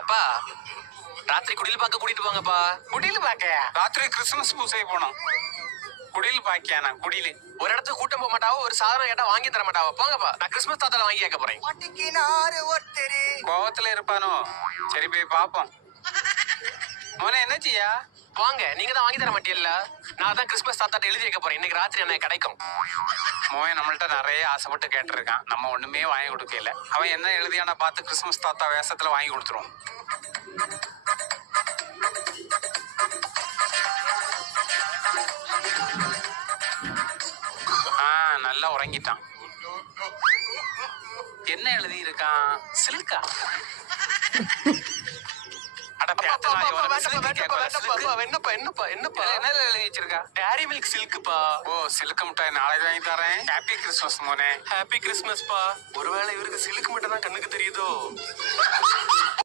அப்பா ராத்திரி குடியில் பார்க்க கூட்டிட்டு போங்கப்பா. குடியில் பாக்கையா? ராத்திரி கிறிஸ்துமஸ் பூசை போனோம். குடியில் பாக்கியா? நான் குடியில் ஒரு இடத்துக்கு கூட்டம் போக மாட்டாவோ, ஒரு சாதனம் கேட்டா வாங்கி தர மாட்டாவோ. போங்கப்பா, நான் கிறிஸ்துமஸ் தாத்தால வாங்கி கேட்க போறேன். கோவத்துல இருப்பானோ? சரி போய் பாப்போம். மோனே என்ன செய்யா? வாங்க, நீங்க தான் வாங்கி தர மாட்டீல்ல. நான் தான் கிறிஸ்துமஸ் தாத்தாட்ட எழுதி வைக்க போறேன். இன்னைக்கு ராத்திரி எனக்கு கிடைக்கும். மோயன் நம்மள்ட்ட நிறைய ஆசைப்பட்டு கேட்டிருக்கான். நம்ம ஒண்ணுமே வாங்கி கொடுக்கல. அவன் என்ன எழுதியான பார்த்து கிறிஸ்துமஸ் தாத்தா வேஷத்துல வாங்கி கொடுத்துருவோம். நல்லா உறங்கிட்டான். என்ன எழுதி இருக்கான்? சில்கா? என்ன எழுதி வச்சிருக்கா? டேரி மில்க் சில்க்குப்பா. ஓ, சில்க் மிட்டாய் நாளைக்கு வாங்கி தரேன். ஹாப்பி கிறிஸ்துமஸ் மோனே. ஹாப்பி கிறிஸ்துமஸ் பா. ஒருவேளை இவருக்கு சில்க் மட்டும் தான் கண்ணுக்கு தெரியுதோ?